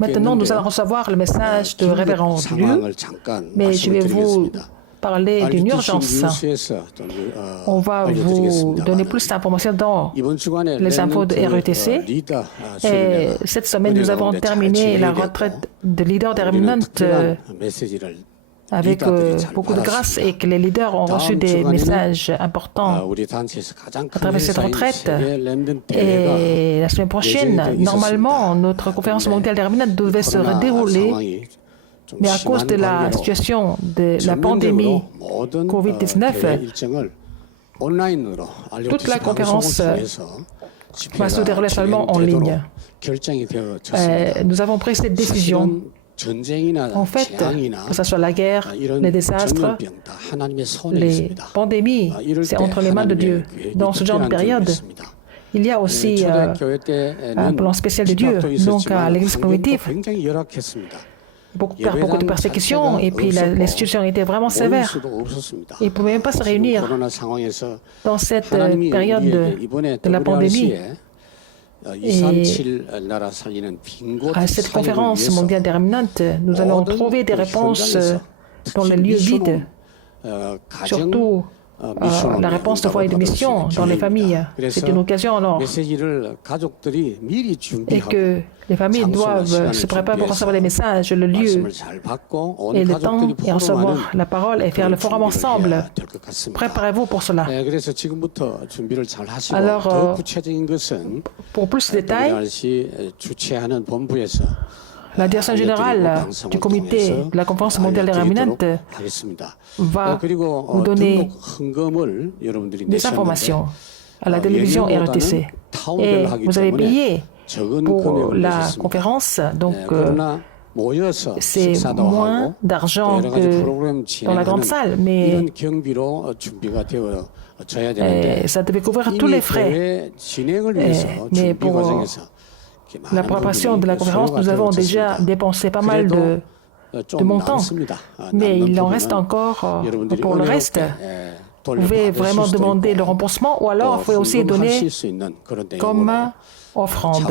Maintenant, nous allons recevoir le message de révérend Liu, mais je vais vous parler d'une urgence. On va vous donner plus d'informations dans les infos de RETC. Et cette semaine, nous avons terminé la retraite de leader des Remnant avec beaucoup de grâce et que les leaders ont reçu des messages importants à travers cette retraite. Et la semaine prochaine, normalement, notre conférence mondiale des Remnant devait se dérouler, mais à cause de la situation de la pandémie COVID-19, toute la conférence va se dérouler seulement en ligne. Nous avons pris cette décision. En fait, que ce soit la guerre, les désastres, les pandémies, c'est entre les mains de Dieu. Dans ce genre de période, il y a aussi un plan spécial de Dieu. Donc, à l'Église primitive, beaucoup de persécutions et puis les situations étaient vraiment sévères. Ils ne pouvaient même pas se réunir dans cette période de la pandémie. Et à cette conférence mondiale des Remnant, nous allons trouver des réponses dans les lieux vides, surtout la réponse de foi et de mission dans les familles. C'est une occasion alors. Et que les familles doivent se préparer pour recevoir les messages, le lieu et le temps, et recevoir la parole et faire le forum ensemble. Préparez-vous pour cela. Alors, pour plus de détails, la direction générale du comité de la conférence mondiale des Remnant va vous donner des informations à la télévision RETC. Et vous avez payé pour la conférence, donc c'est moins d'argent que dans la grande salle, mais ça devait couvrir tous les frais. Mais pour la préparation de la conférence, nous avons déjà dépensé pas mal de montants, mais il en reste encore pour le reste. Vous pouvez vraiment demander le remboursement ou alors vous pouvez aussi donner comme offrande.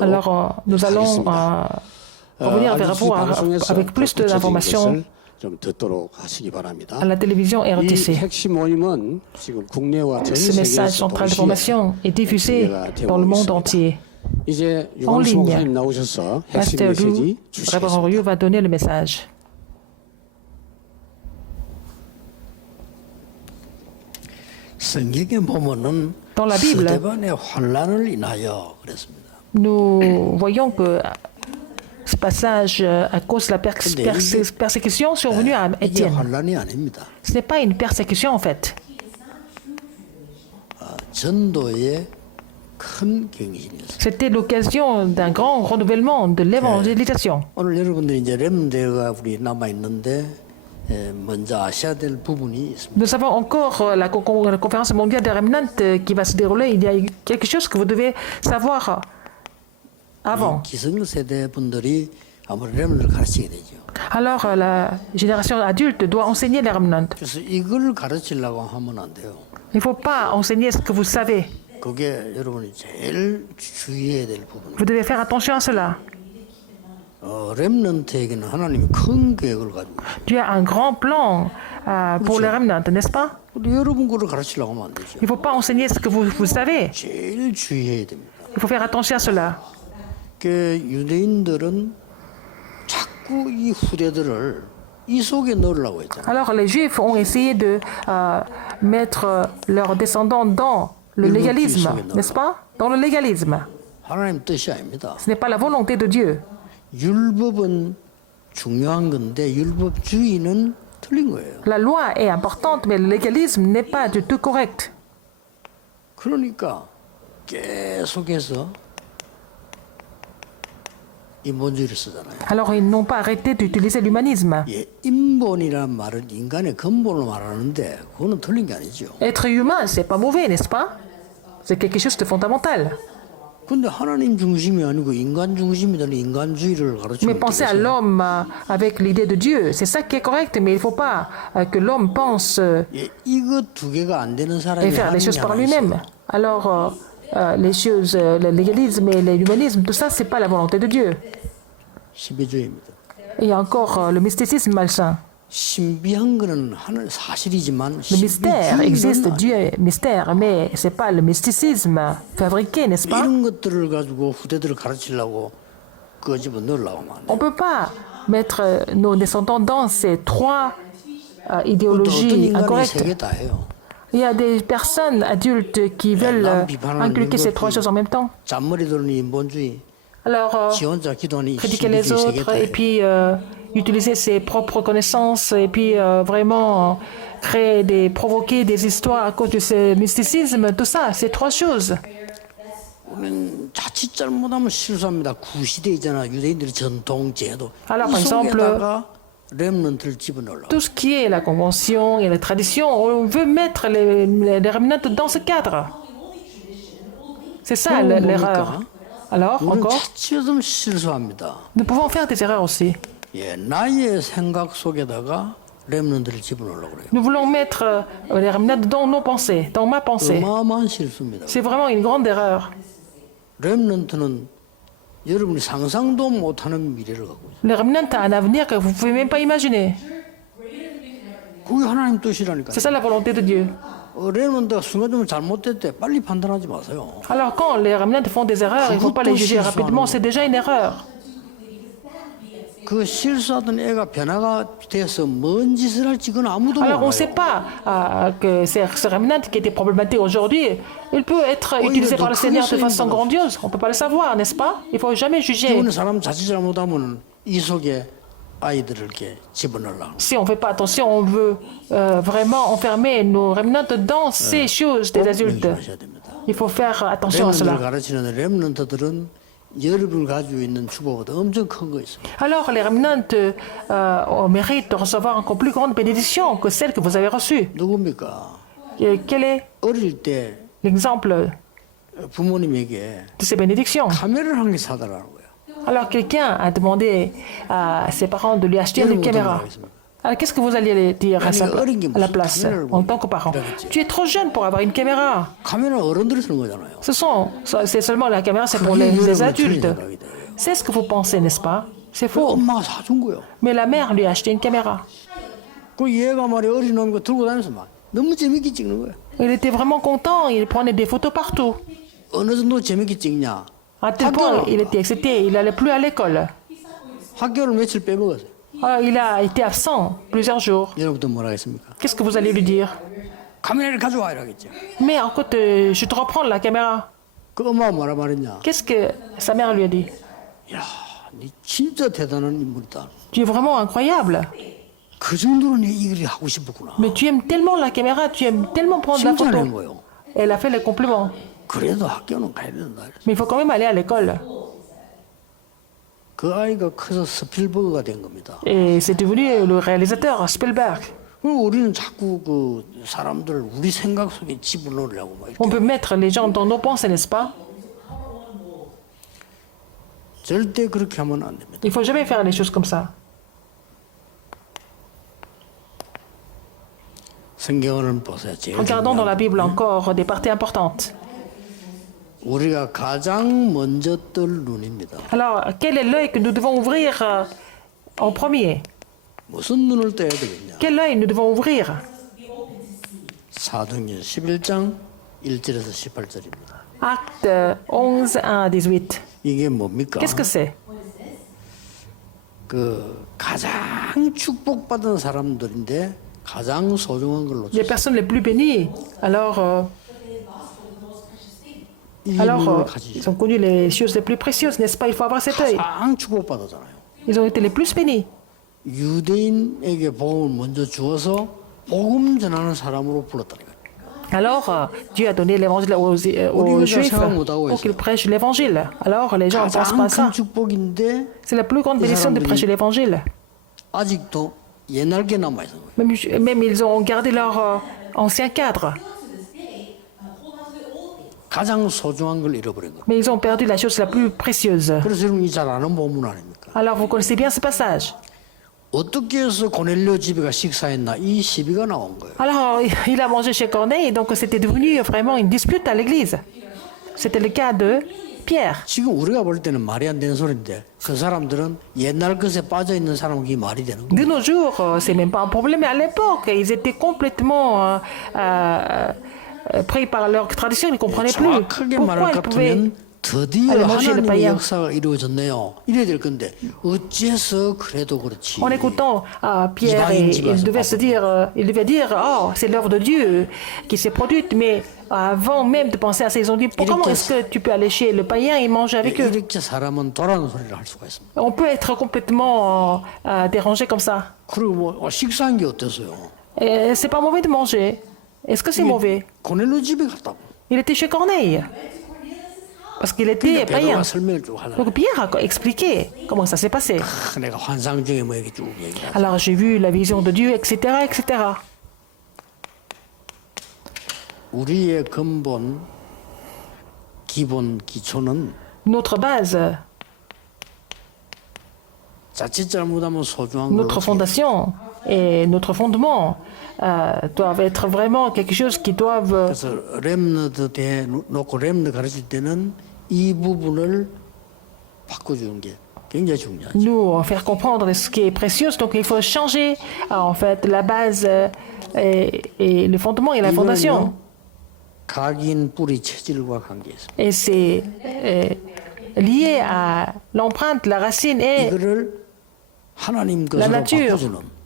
Alors, nous allons revenir vers vous avec plus d'informations à la télévision RTC. Ce message central d'information est diffusé dans le monde entier, en ligne. Pasteur Liu, révérend Liu va donner le message. Dans la Bible, nous voyons que ce passage, à cause de la persécution survenue à Étienne, ce n'est pas une persécution en fait. C'était l'occasion d'un grand renouvellement de l'évangélisation. Nous avons encore la conférence mondiale des Remnant qui va se dérouler. Il y a quelque chose que vous devez savoir avant. Alors, la génération adulte doit enseigner les Remnant. Il ne faut pas enseigner ce que vous savez. Vous devez faire attention à cela. Dieu a un grand plan pour les Remnant, n'est-ce pas? Il ne faut pas enseigner ce que vous savez. Il faut faire attention à cela. Alors les Juifs ont essayé de mettre leurs descendants dans le légalisme, n'est-ce pas? Dans le légalisme. Ce n'est pas la volonté de Dieu. La loi est importante, mais le légalisme n'est pas du tout correct. Alors ils n'ont pas arrêté d'utiliser l'humanisme. Être humain, c'est pas mauvais, n'est-ce pas? C'est quelque chose de fondamental. Mais pensez à l'homme avec l'idée de Dieu, c'est ça qui est correct, mais il ne faut pas que l'homme pense et faire les choses par lui-même. Alors, les choses, le légalisme et l'humanisme, tout ça, ce n'est pas la volonté de Dieu. Il y a encore le mysticisme malsain. Le mystère existe, Dieu est mystère, mais ce n'est pas le mysticisme fabriqué, n'est-ce pas? On ne peut pas mettre nos descendants dans ces trois idéologies incorrectes. Il y a des personnes adultes qui veulent inculquer ces trois choses en même temps. Alors, critiquer les autres et puis utiliser ses propres connaissances et puis vraiment provoquer des histoires à cause de ce mysticisme, tout ça, c'est trois choses. Alors, par exemple, tout ce qui est la convention et la tradition, on veut mettre les remnants dans ce cadre. C'est ça l'erreur. Alors, encore, nous pouvons faire des erreurs aussi. Nous voulons mettre les remnants dans nos pensées, dans ma pensée. C'est vraiment une grande erreur. Le remnant a un avenir que vous ne pouvez même pas imaginer. C'est ça la volonté de Dieu. Alors quand les remnants font des erreurs, il ne faut pas les juger rapidement, c'est déjà une erreur. Alors on ne sait pas que ce remnant qui était problématique aujourd'hui, il peut être utilisé par le Seigneur de façon grandiose. On ne peut pas le savoir, n'est-ce pas? Il ne faut jamais juger. Si on ne fait pas attention, on veut vraiment enfermer nos remnants dans ces choses des adultes. Il faut faire attention à cela. Alors, les remnants ont mérite de recevoir encore plus grande bénédiction que celle que vous avez reçue. Quel est l'exemple de ces bénédictions? Alors, quelqu'un a demandé à ses parents de lui acheter une caméra. Alors, qu'est-ce que vous alliez dire à la place, en tant que parent? Tu es trop jeune pour avoir une caméra. C'est seulement la caméra, c'est pour les adultes. C'est ce que vous pensez, n'est-ce pas? C'est faux. Mais la mère lui a acheté une caméra. Il était vraiment content, il prenait des photos partout. À tel point, il était excité, il n'allait plus à l'école. Il a été absent plusieurs jours. Qu'est-ce que vous allez lui dire? Mais écoute, je te reprends la caméra. Qu'est-ce que sa mère lui a dit? Tu es vraiment incroyable. Mais tu aimes tellement la caméra, tu aimes tellement prendre la photo. Elle a fait les compliments. Mais il faut quand même aller à l'école. Et c'est devenu le réalisateur Spielberg. On peut mettre les gens dans nos pensées, n'est-ce pas? Il ne faut jamais faire les choses comme ça. Regardons dans la Bible encore des parties importantes. Alors, quel est l'œil que nous devons ouvrir en premier? Quel œil nous devons ouvrir? Acte 11, 1 à 18. Qu'est-ce que c'est? Les personnes les plus bénies. Alors, ils ont connu les choses les plus précieuses, n'est-ce pas? Il faut avoir cet œil. Ils ont été les plus bénis. Alors, Dieu a donné l'évangile aux Juifs pour qu'ils prêchent l'évangile. Alors, les gens ne pensent pas à ça. C'est la plus grande bénédiction de prêcher l'évangile. Même ils ont gardé leur ancien cadre. Mais ils ont perdu la chose la plus précieuse. Alors, vous connaissez bien ce passage. Alors, il a mangé chez Corneille, et donc c'était devenu vraiment une dispute à l'église. C'était le cas de Pierre. De nos jours, c'est même pas un problème, mais à l'époque, ils étaient complètement pris par leur tradition, ils ne comprenaient plus pourquoi ils pouvaient aller manger le païen. En écoutant Pierre, il devait dire, oh, c'est l'œuvre de Dieu qui s'est produite, mais avant même de penser à ça, ils ont dit, comment est-ce que tu peux aller chez le païen et manger avec eux? On peut être complètement dérangé comme ça. C'est pas mauvais de manger. Est-ce que c'est mauvais? Il était chez Corneille. Parce qu'il était païen. Donc Pierre a expliqué comment ça s'est passé. Alors j'ai vu la vision de Dieu, etc., etc. Notre base, notre fondation et notre fondement doivent être vraiment quelque chose qui doivent... nous faire comprendre ce qui est précieux, donc il faut changer en fait la base et le fondement et la fondation. Et c'est lié à l'empreinte, la racine et la nature.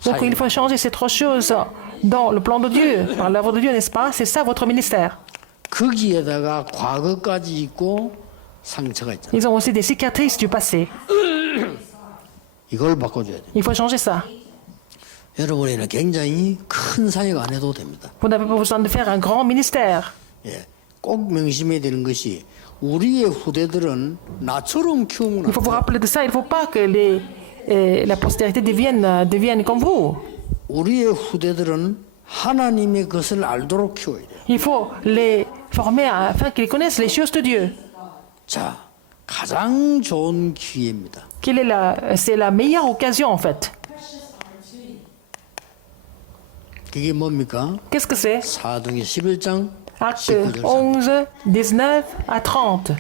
Donc il faut changer ces trois choses dans le plan de Dieu, par l'œuvre de Dieu, n'est-ce pas? C'est ça votre ministère. Ils ont aussi des cicatrices du passé. Il faut changer ça. Vous n'avez pas besoin de faire un grand ministère. Il faut vous rappeler de ça. Il ne faut pas que la postérité devienne comme vous. Il faut les former afin qu'ils connaissent les choses de Dieu. C'est la meilleure occasion en fait. Qu'est-ce que c'est? Acte 11, 19 à 30.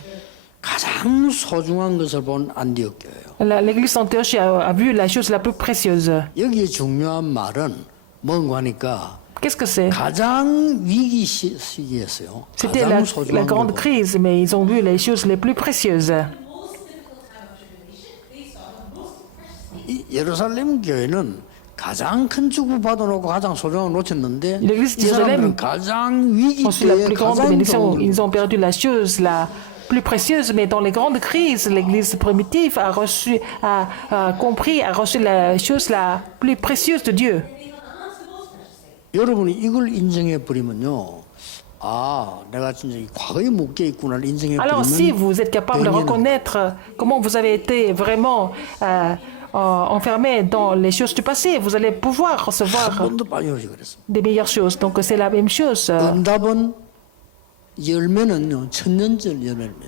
L'église d'Antioche a vu la chose la plus précieuse. Qu'est-ce que c'est? C'était la grande crise, mais ils ont vu les choses les plus précieuses. L'église de Jérusalem a reçu la plus grande bénédiction. Ils ont perdu la chose la plus précieuse, mais dans les grandes crises, l'église primitive a reçu la chose la plus précieuse de Dieu. Alors si vous êtes capable de reconnaître comment vous avez été vraiment enfermé dans les choses du passé, vous allez pouvoir recevoir des meilleures choses. Donc c'est la même chose.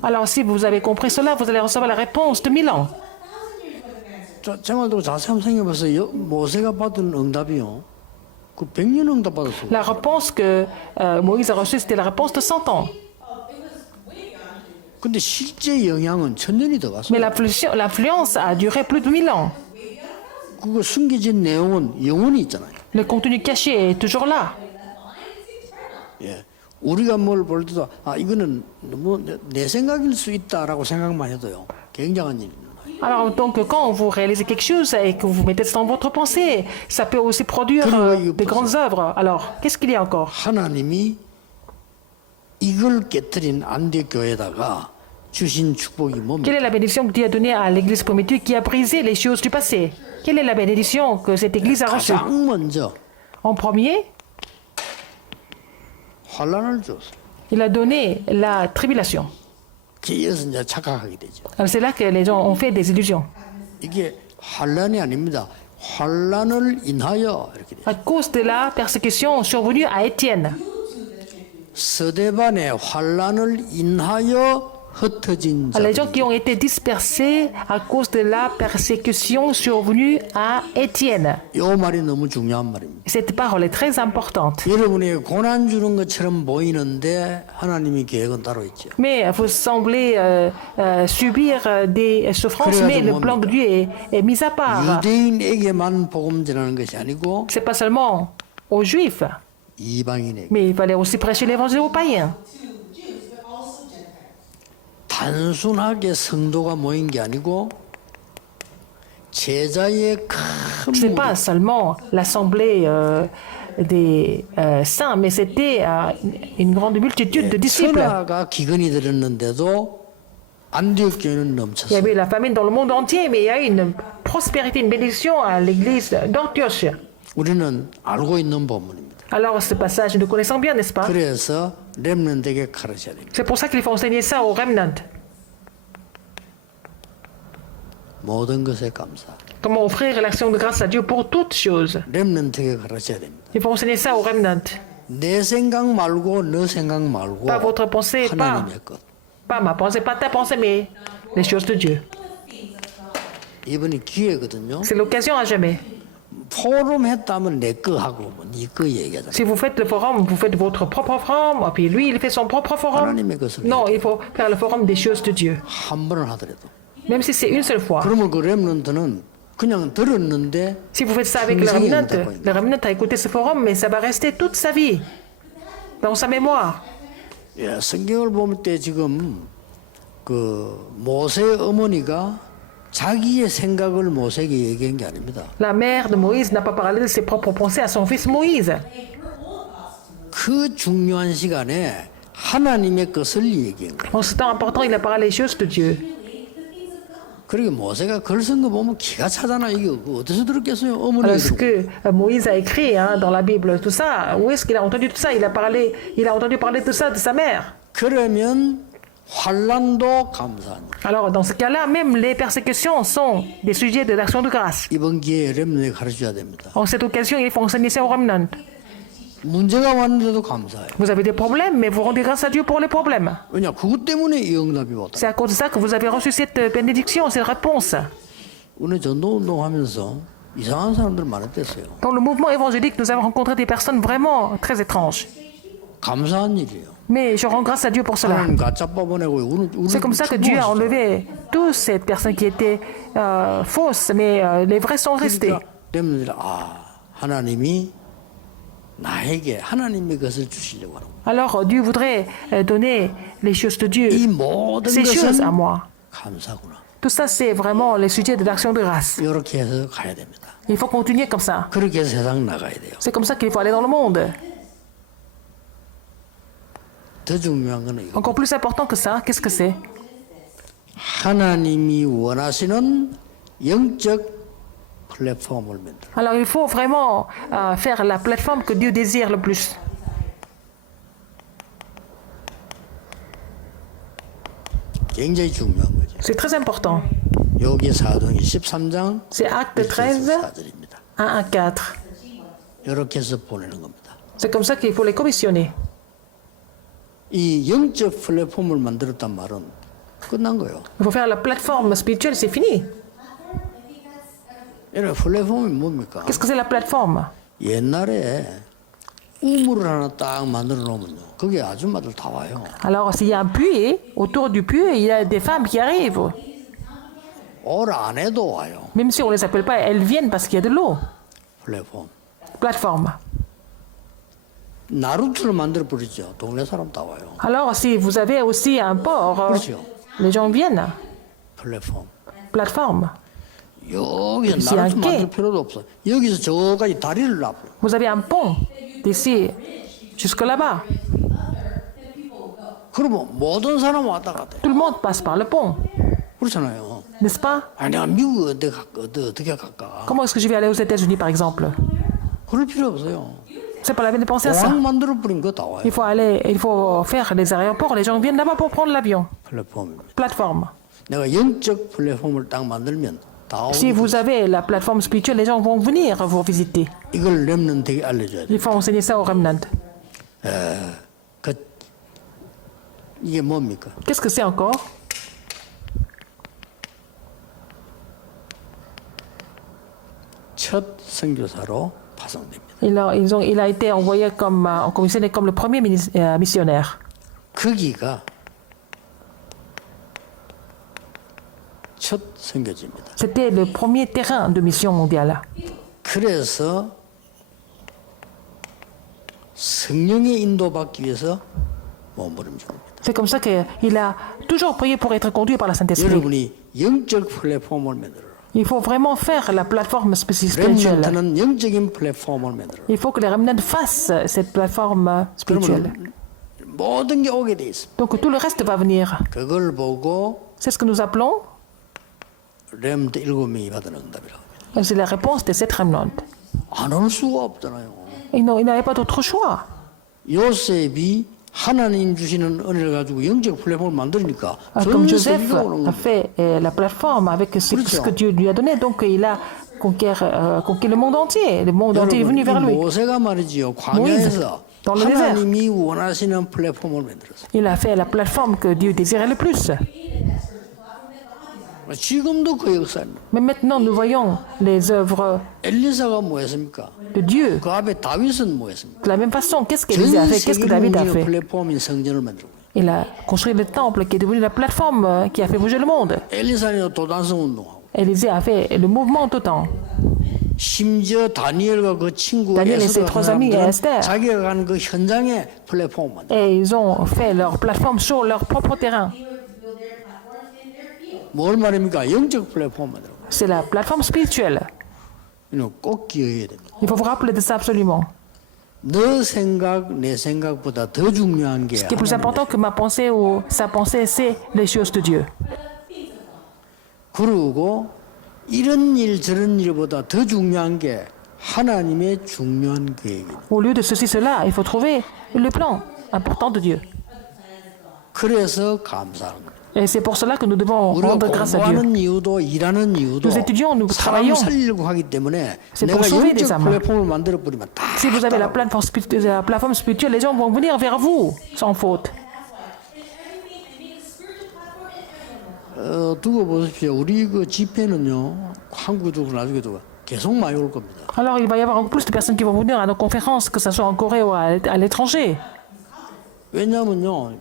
Alors si vous avez compris cela, vous allez recevoir la réponse de 1000 ans. La réponse que Moïse a reçue, c'était la réponse de 100 ans. Mais l'influence a duré plus de 1000 ans. Le contenu caché est toujours là. Alors, donc, quand vous réalisez quelque chose et que vous mettez ça dans votre pensée, ça peut aussi produire de grandes œuvres. Alors, qu'est-ce qu'il y a encore? Quelle est la bénédiction que Dieu a donnée à l'église primitive qui a brisé les choses du passé? Quelle est la bénédiction que cette église a reçue? En premier, il a donné la tribulation. Alors c'est là que les gens ont fait des illusions. À cause de la persécution survenue à Étienne. Les gens qui ont été dispersés à cause de la persécution survenue à Étienne. Cette parole est très importante. Mais vous semblez subir des souffrances, mais le plan de Dieu est mis à part. Ce n'est pas seulement aux Juifs, mais il fallait aussi prêcher l'évangile aux païens. Ce n'est pas seulement l'assemblée des saints, mais c'était une grande multitude de disciples. Il y avait la famine dans le monde entier, mais il y a eu une prospérité, une bénédiction à l'église d'Antioche. Alors ce passage, nous connaissons bien, n'est-ce pas? C'est pour ça qu'il faut enseigner ça au remnant. Comment offrir l'action de grâce à Dieu pour toutes choses. Il faut enseigner ça au remnant. Pas votre pensée, pas ma pensée, pas ta pensée, mais les choses de Dieu. C'est l'occasion à jamais. Si vous faites le forum, vous faites votre propre forum, puis lui, il fait son propre forum. Non, il faut faire le forum des choses de Dieu. Même si c'est une seule fois. Si vous faites ça avec le remnant a écouté ce forum, mais ça va rester toute sa vie dans sa mémoire. La mère de Moïse n'a pas parlé de ses propres pensées à son fils Moïse. En ce temps important, il a parlé les choses de Dieu. Alors, ce que Moïse a écrit dans la Bible, tout ça, où est-ce qu'il a entendu tout ça? Il a entendu parler de ça de sa mère. Alors, dans ce cas-là, même les persécutions sont des sujets de l'action de grâce. En cette occasion, il faut enseigner ça au remnant. Vous avez des problèmes, mais vous rendez grâce à Dieu pour les problèmes. C'est à cause de ça que vous avez reçu cette bénédiction, cette réponse. Dans le mouvement évangélique, nous avons rencontré des personnes vraiment très étranges. Mais je rends grâce à Dieu pour cela. C'est comme ça que Dieu a enlevé toutes ces personnes qui étaient fausses, mais les vrais sont restés. Alors Dieu voudrait donner les choses de Dieu, ces choses à moi. Tout ça, c'est vraiment les sujets de l'action de grâce. Il faut continuer comme ça. C'est comme ça qu'il faut aller dans le monde. Encore plus important que ça, qu'est-ce que c'est? Alors il faut vraiment faire la plateforme que Dieu désire le plus. C'est très important. C'est Acte 13, 1 à 4. C'est comme ça qu'il faut les commissionner. Il faut faire la plateforme spirituelle, c'est fini. Qu'est-ce que c'est la plateforme? Alors, s'il y a un puits, autour du puits, il y a des femmes qui arrivent. Même si on ne les appelle pas, elles viennent parce qu'il y a de l'eau. Plateforme. Alors, si vous avez aussi un port, les gens viennent. Plateforme. Ici, un quai. Vous avez un pont d'ici jusque là-bas. Tout le monde passe par le pont. N'est-ce pas? Comment est-ce que je vais aller aux États-Unis, par exemple? C'est pas la peine de penser à ça. Il faut faire des aéroports. Les gens viennent là-bas pour prendre l'avion. Plateforme. Si vous avez la plateforme spirituelle, les gens vont venir vous visiter. Il faut enseigner ça au remnant. 이게 뭡니까? Qu'est-ce que c'est encore? 첫 선교사로 파송됩니다. Il a été envoyé commissionné comme le premier missionnaire. 거기가 첫 선교지입니다. C'était le premier terrain de mission mondiale. 그래서 성령의 인도받기 위해서 몸부림칩니다. C'est comme ça qu'il a toujours prié pour être conduit par la Saint-Esprit. 여러분이 영적 플랫폼을 만들어라. Il faut vraiment faire la plateforme spirituelle. 렘넌트는 영적인 플랫폼을 만들어라. Il faut que les remnants fassent cette plateforme spirituelle. 모든 게 오게 돼 있습니다. Donc tout le reste va venir. 그걸 보고 C'est ce que nous appelons, 렘넌트 7명이 받은 응답이라고 합니다. c'est la réponse de cette remnant. 안 올 수가 없잖아요. Ils n'avaient pas d'autre choix. 요셉이 하나님 주시는 은혜를 가지고 영적 플랫폼을 만드니까 Comme 전 Joseph 세계가 오는 a 겁니다. fait la plateforme avec ce que Dieu lui a donné, donc il a conquis le monde entier. Le monde entier est venu vers lui. 모세가 말이지요. 광야에서 dans le désert. 하나님이 원하시는 플랫폼을 만들었어요. Il a fait la plateforme que Dieu désirait le plus. 지금도 그 역사입니다. Mais maintenant, nous voyons les œuvres 엘리사가 뭐 했습니까? de Dieu. 그 앞에 다윗은 뭐 했습니까? De la même façon, qu'est-ce qu'Élisée 전 a fait? Qu'est-ce que 세계를 David a 움직이는 fait? 플랫폼인 성전을 만들고 Il a construit le temple qui est devenu la plateforme qui a fait bouger le monde. 엘리사는 도단성 운동하고 Élisée a fait le mouvement tout le temps. 심지어 다니엘과 그 친구 Daniel et ses trois amis et Esther. 자기가 가는 그 현장에 플랫폼을 만들고 Et ils ont fait leur plateforme sur leur propre terrain. 뭘 말입니까? 영적 플랫폼 만들고 C'est la plateforme spirituelle. 이거 꼭 기억해야 됩니다. Il faut vous rappeler de ça absolument. 너 생각, 내 생각보다 더 중요한 게 Ce qui est plus 하나님의 important que ma pensée ou sa pensée, c'est les choses de Dieu. 그리고 이런 일 저런 일보다 더 중요한 게 하나님의 중요한 계획입니다. Au lieu de ceci, cela, il faut trouver le plan important de Dieu. 그래서 감사하는 거예요. Et c'est pour cela que nous devons 우리가 rendre grâce à Dieu. 공부하는 이유도 일하는 이유도 Nous étudions, nous 사람 travaillons. 살리려고 하기 때문에 C'est 내가 pour sauver des 영적 âmes. 플랫폼을 만들어 버리면 다 Si vous avez la plateforme spirituelle, les gens vont venir vers vous sans faute. 두고 보십시오. 우리 그 집회는요 한국도 나중에도 계속 많이 올 겁니다. Alors il va y avoir encore plus de personnes qui vont venir à nos conférences, que ce soit en Corée ou à l'étranger. 왜냐하면요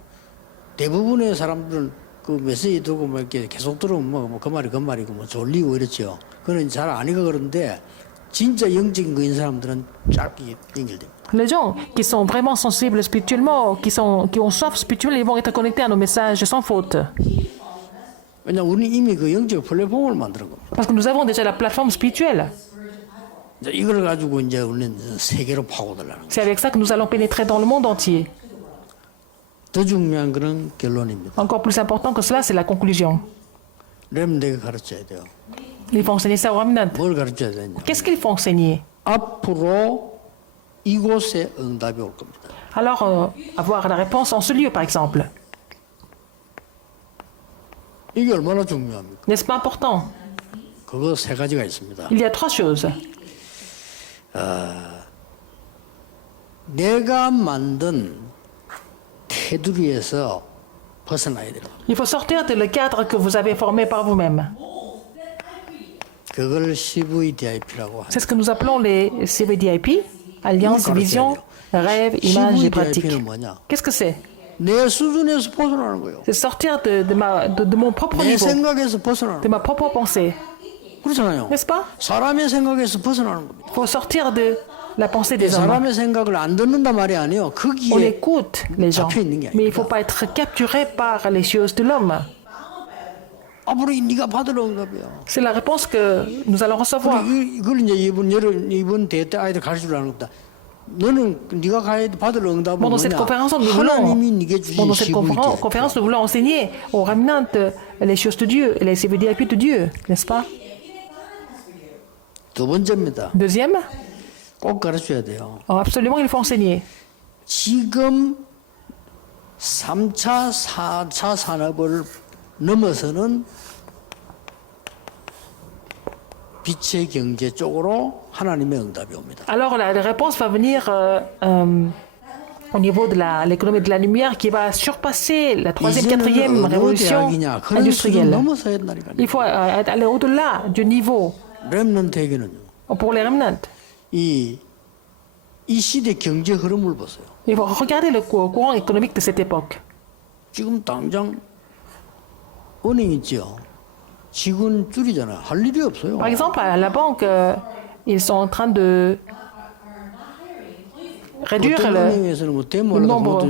대부분의 사람들은 그 메시지 듣고 뭐 이렇게 계속 들으면 뭐 그 말이 그 말이고 뭐 졸리고 이렇죠. 그는 잘 아니까 그런데 진짜 영적인 거인 사람들은 짧게 연결됩니다. Les gens qui sont vraiment sensibles spirituellement, qui ont soif spirituelle, ils vont être connectés à nos messages sans faute. 왜냐 우리 이미 그 영적 플랫폼을 만드는 겁니다. Parce que nous avons déjà la plateforme spirituelle. 이제 이걸 가지고 이제 우리는 세계로 파고들라는 거예요. C'est avec ça que nous allons pénétrer dans le monde entier. 더 중요한 거는 결론입니다. Encore plus important que cela, c'est la conclusion. 렘들에게 가르쳐야 돼요. Il faut enseigner ça aux remnants. 뭘 가르쳐야 되냐? Qu'est-ce qu'il faut enseigner? 앞으로 이곳에 응답이 올 겁니다. Alors, avoir la réponse en ce lieu, par exemple. 이게 얼마나 중요합니까? N'est-ce pas important? 그거 세 가지가 있습니다. Il y a trois choses. 내가 만든 테두리에서 벗어나야 돼요. Il faut sortir de le cadre que vous avez formé par vous-même. 그걸 CVDIP라고 합니다. C'est ce que nous appelons les CVDIP, Alliance, Vision, Rêve, Image et Pratique. CVDIP는 뭐냐? Qu'est-ce que c'est? 내 수준에서 벗어나는 거예요. C'est sortir de mon propre 내 niveau, 생각에서 벗어나는 de 거예요. ma propre pensée. 그렇잖아요. N'est-ce pas? 사람의 생각에서 벗어나는 겁니다. Il faut sortir de la pensée des hommes. 사람의 생각을 안 듣는단 말이 아니에요. On 거기에 écoute les gens, 잡혀 있는 게 mais il ne 아닙니다. faut pas être capturé par les choses de l'homme. 앞으로 네가 받을 응답이야. C'est la réponse que nous allons recevoir. 이걸 이제 이번 대회 때 아이들 가르치려는 겁니다. 너는 네가 받을 응답은 Pendant cette 뭐냐? conférence, nous 하나님이 voulons, 네게 주신 pendant cette CVDIP. conférence, nous voulons enseigner aux remnants les choses de Dieu, les CVDIP de Dieu, n'est-ce pas? 두 번째입니다. Deuxième, 꼭 가르쳐야 돼요. absolument, il faut enseigner. 지금 3차, 4차 산업을 넘어서는 빛의 경제 쪽으로 하나님의 응답이 옵니다. Alors la réponse va venir au niveau de l'économie de la lumière qui va surpasser la troisième, quatrième révolution industrielle. Il faut aller au-delà du niveau pour les remnants. 이 시대 경제 흐름을 보세요. Il faut regarder le courant économique de cette époque. 지금 당장 은행 있죠. 직원 줄이잖아요. 할 일이 없어요. Par exemple, à la banque, ils sont en train de réduire le nombre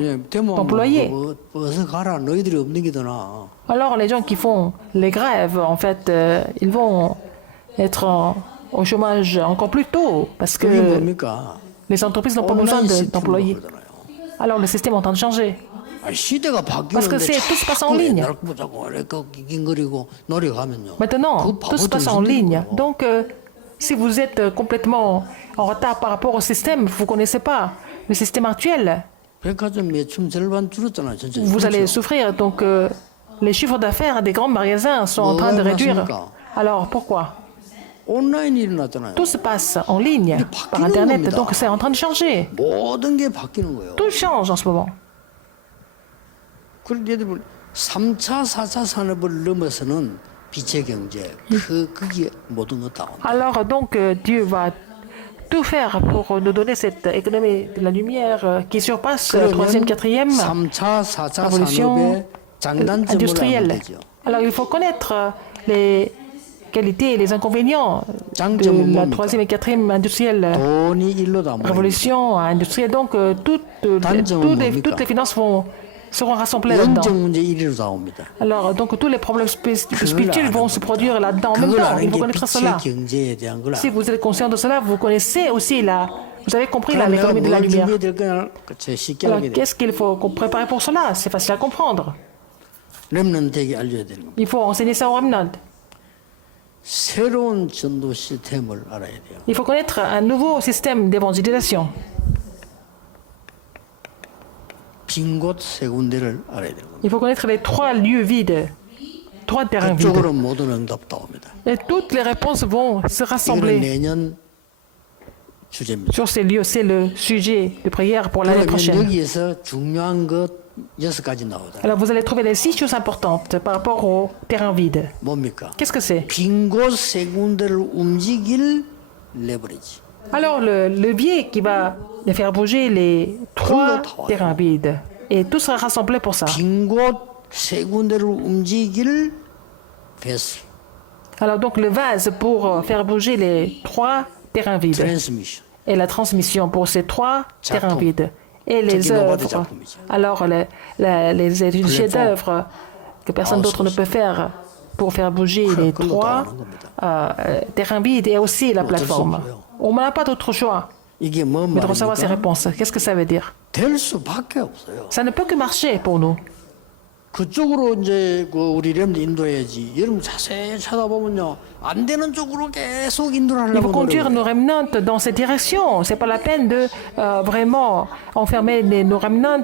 d'employés. Alors les gens qui font les grèves, en fait, ils vont être au chômage encore plus tôt parce que les entreprises n'ont pas besoin d'employés. Alors le système est en train de changer. Parce que tout se passe en ligne. Maintenant, tout se passe en ligne. Donc, si vous êtes complètement en retard par rapport au système, vous ne connaissez pas le système actuel, vous allez souffrir. Donc, les chiffres d'affaires des grands magasins sont en train de réduire. Alors, pourquoi? Tout se passe en ligne, par Internet. Donc, c'est en train de changer. Tout change en ce moment. 그런데 3차, 4차 산업을 넘어서는 빛의 경제, 그게 모든 것 다 온다. Alors donc Dieu va tout faire pour nous donner cette économie de la lumière qui surpasse la troisième, quatrième 3차, 4차 révolution industrielle. Alors il faut connaître les qualités et les inconvénients de la troisième et quatrième industrielle révolution industrielle. Donc toutes les finances seront rassemblés là-dedans. Alors, donc, tous les problèmes spirituels vont se produire là-dedans en même temps. Il faut connaître cela. Si vous êtes conscient de cela, vous connaissez aussi vous avez compris l'économie de la lumière. Alors, qu'est-ce qu'il faut préparer pour cela? C'est facile à comprendre. Il faut enseigner ça aux remnants. Il faut connaître un nouveau système d'évangélisation. Il faut connaître les 3 lieux vides, 3 terrains vides. Et toutes les réponses vont se rassembler sur ces lieux. C'est le sujet de prière pour l'année prochaine. Alors vous allez trouver les 6 choses importantes par rapport aux terrains vides. Qu'est-ce que c'est? Alors, le levier qui va faire bouger les 3 terrains vides. Et tout sera rassemblé pour ça. Alors, donc, le vase pour faire bouger les 3 terrains vides. Et la transmission pour ces 3 terrains vides. Et les œuvres. Alors, les chefs-d'œuvre que personne d'autre ne peut faire pour faire bouger les 3 terrains vides et aussi la plateforme. On n'a pas d'autre choix mais de recevoir ces réponses. Qu'est-ce que ça veut dire? Ça ne peut que marcher pour nous. Il faut conduire nos remnants dans cette direction. Ce n'est pas la peine de vraiment enfermer nos remnants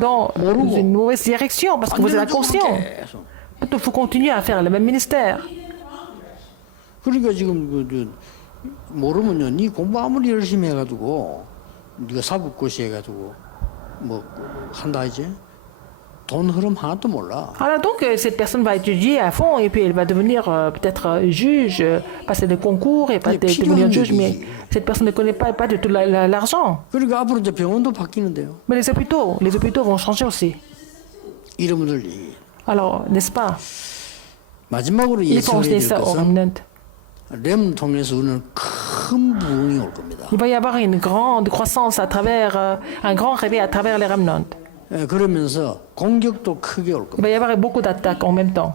dans une mauvaise direction parce que vous êtes inconscient. Il faut continuer à faire le même ministère. 모르면요, 네 공부 아무리 열심히 해가지고 네가 사법고시 해가지고 뭐 한다 이제 돈 흐름 하나도 몰라. Alors donc cette personne va étudier à fond et puis elle va devenir peut-être juge, passer des concours et pas devenir juge, mais cette personne ne connaît pas du tout l'argent. 그러니까 앞으로 이제 병원도 바뀌는데요. Mais les hôpitaux vont changer aussi. 이름들이. Alors n'est-ce pas? 마지막으로 예상해야 될 것은 렘 통해서 우리는 큰 부흥이 올 겁니다. Il va y avoir une grande croissance à travers un grand réveil à travers les remnants. 그러면서 공격도 크게 올 겁니다. Il va y avoir beaucoup d'attaques en même temps.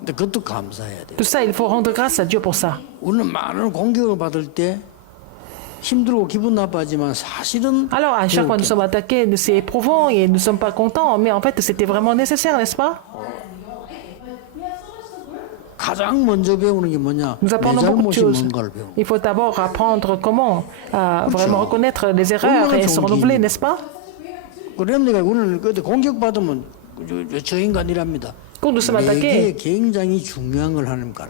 근데 그것도 감사해야 돼요. Tout ça, il faut rendre grâce à Dieu pour ça. 우리는 많은 공격을 받을 때 힘들고 기분 나빠지만 사실은 Alors à chaque fois nous sommes attaqués, c'est éprouvant et nous ne sommes pas contents, mais en fait c'était vraiment nécessaire, n'est-ce pas? Nous apprenons beaucoup de choses. Il faut d'abord apprendre comment vraiment reconnaître les erreurs et se renouveler, n'est-ce pas? Quand nous sommes attaqués,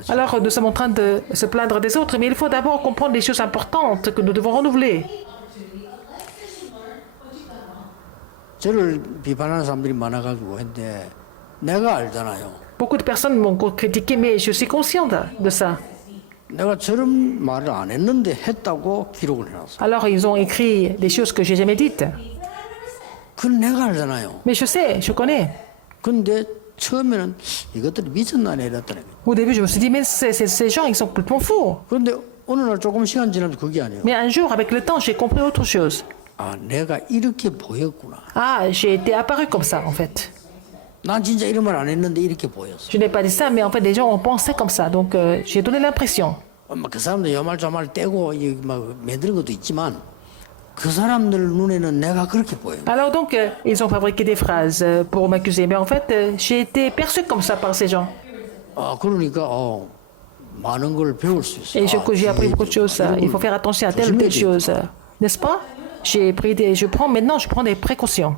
alors nous sommes en train de se plaindre des autres, mais il faut d'abord comprendre les choses importantes que nous devons renouveler. 저를 비판하는 사람들이 많아가지고 했는데 내가 알잖아요. Beaucoup de personnes m'ont critiqué, mais je suis consciente de ça. 내가 저런 말을 안 했는데 했다고 기록을 해놨어. Alors, ils ont écrit des choses que j'ai jamais dites. 그건 내가 알잖아요. Mais je sais, je connais. 근데 처음에는 이것들이 미쳤나 이랬더니. Au début, je me suis dit, mais ces gens, ils sont complètement fous. 그런데 어느 날 조금 시간 지나면서 그게 아니에요. Mais un jour, avec le temps, j'ai compris autre chose. 아, 내가 이렇게 보였구나. Ah, j'ai été apparu comme ça, en fait. 난 진짜 이런 말 안 했는데 이렇게 보였어. Je n'ai pas dit ça, mais en fait, les gens ont pensé comme ça. Donc, j'ai donné l'impression. 그 사람들 요말조말 떼고 막 만드는 것도 있지만 그 사람들 눈에는 내가 그렇게 보여요. Alors, donc, ils ont fabriqué des phrases pour m'accuser. Mais en fait, j'ai été perçu comme ça par ces gens. 아, 그러니까 많은 걸 배울 수 있어요. Et j'ai appris beaucoup de choses. Il faut faire attention à telle ou telle chose. N'est-ce pas? Je prends des précautions.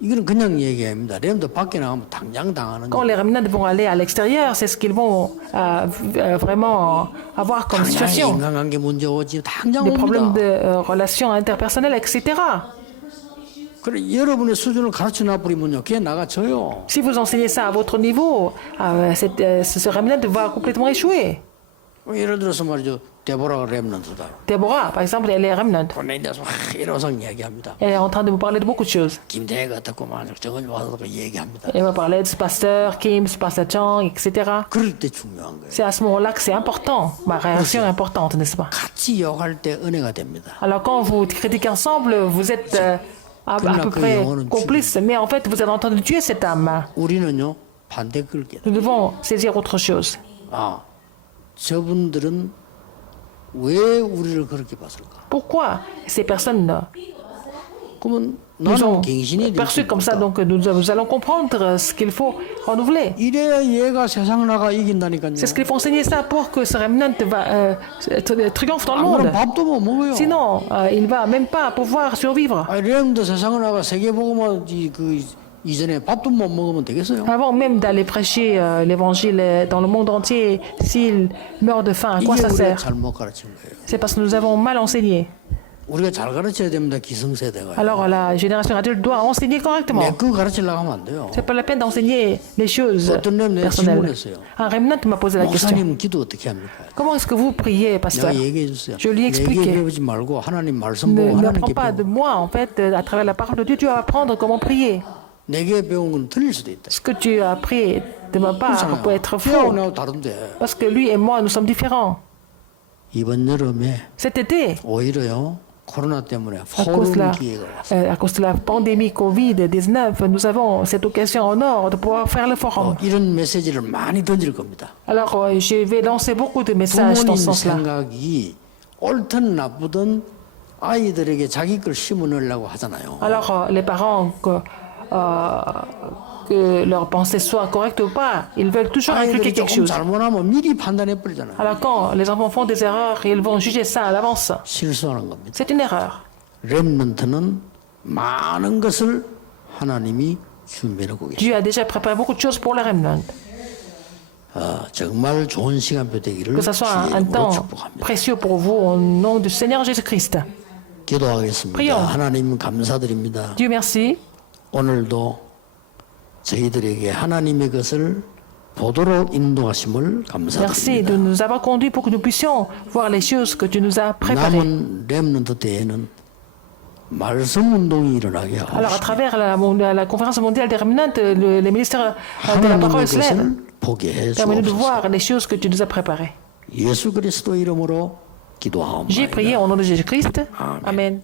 이거는 그냥 얘기합니다. 렘도 밖에 나가면 당장 당하는 Quand les remnants vont aller à l'extérieur, c'est ce qu'ils vont vraiment avoir comme situation. 인간관계 문제 오지 당장 Des problèmes 옵니다. de relations interpersonnelles, etc. 그래 여러분의 수준을 가르쳐 놔버리면요, 걔 나가져요. Si vous enseignez ça à votre niveau, ce remnant va complètement échouer. 예를 들어서 말이죠, 데보라가 렘넌트다. Deborah, par exemple, elle est remnant. 내 데서 이러상 얘기합니다. Elle est en train de vous parler de beaucoup de choses. 김대혜가 듣고 막 저걸 와서 얘기합니다. Elle va parler de ce pasteur Kim, ce pasteur Chang, etc. 그럴 때 중요한 거예요. C'est à ce moment-là que c'est important. Ma réaction est importante, n'est-ce pas? 같이 욕할 때 은혜가 됩니다. Alors quand vous critiquez ensemble, vous êtes à peu près complices, mais en fait, vous êtes en train de tuer cette âme. 우리는요 반대 끌게. Nous devons saisir autre chose. 아, 저분들은 왜 우리를 그렇게 봤을까? Pourquoi ces personnes 그러면 nous 나는 ont 갱신이 perçus comme ça? Donc nous allons comprendre ce qu'il faut renouveler. 이래야 얘가 세상 나가 이긴다니까요. C'est ce qu'il faut enseigner ça pour que ce remnant triomphe dans le 안 monde. 그러면 밥도 못 먹어요. Sinon, il ne va même pas pouvoir survivre. 아, 렘도 세상을 나가 세계 보고만 그 이전에 밥도 못 먹으면 되겠어요? Avant même d'aller prêcher l'évangile dans le monde entier, s'il meurt de faim, à quoi 이게 ça 우리가 sert? 잘못 가르친 거예요. C'est parce que nous avons mal enseigné. 우리가 잘 가르쳐야 됩니다. 기성세대가. Alors la génération adulte doit enseigner correctement. 내 거 가르치려고 하면 안 돼요. C'est pas la peine d'enseigner les choses 어떤 렘 내가 personnelles. 질문했어요. Un remnant m'a posé la question. 목사님 기도 어떻게 합니까? Comment est-ce que vous priez, pasteur? 내가 얘기해 주세요. Je lui ai 내게 expliqué. 배우지 말고 하나님 말씀 보고 N'apprends 하나님께 pas de 배워. moi, en fait, à travers la parole de Dieu, tu vas apprendre comment prier. 내게 배운 건 틀릴 수도 있다. Ce que tu as appris de ma part peut être faux. 배우고 다른데 Parce que lui et moi, nous sommes différents. 이번 여름에 Cet été, 오히려요 코로나 때문에 à cause 포럼 기회가 왔어요. à cause de la pandémie Covid-19, nous avons cette occasion en or de pouvoir faire le forum. 이런 메시지를 많이 던질 겁니다. Alors, je vais lancer beaucoup de messages dans 부모님 ce sens-là. 생각이 옳든 나쁘든 아이들에게 자기 걸 심어넣으려고 하잖아요. Alors, les parents, que leurs pensées soient correctes ou pas, ils veulent toujours inculquer 아이들이 quelque 조금 chose. 잘못하면 미리 판단해 버리잖아요. Alors, quand les enfants font des erreurs, ils vont juger ça à l'avance. 실수하는 겁니다. C'est une erreur. 렘넌트는 많은 것을 하나님이 준비하고 계십니다. Dieu a déjà préparé beaucoup de choses pour les remnants. 정말 좋은 시간표 되기를 Que ce soit 주의 un 이름으로 temps 축복합니다. précieux pour vous au nom du Seigneur Jésus-Christ. 기도하겠습니다. Prions. 하나님 감사드립니다. Dieu merci. 오늘도 저희들에게 하나님의 것을 보도록 인도하심을 Merci 감사드립니다. de nous avoir conduits pour que nous puissions voir les choses que tu nous as préparées. 남은 렘넌트 때에는 말씀 운동이 일어나게 Alors, à 하옵시고 travers la conférence mondiale des remnants, les ministères de la 하나님의 parole se lèvent. 것을 보게 해 Permets-nous de 주옵소서. voir les choses que tu nous as préparées. 예수 그리스도 이름으로 J'ai prié 기도하옵나이다. au nom de Jésus-Christ. Amen. Amen.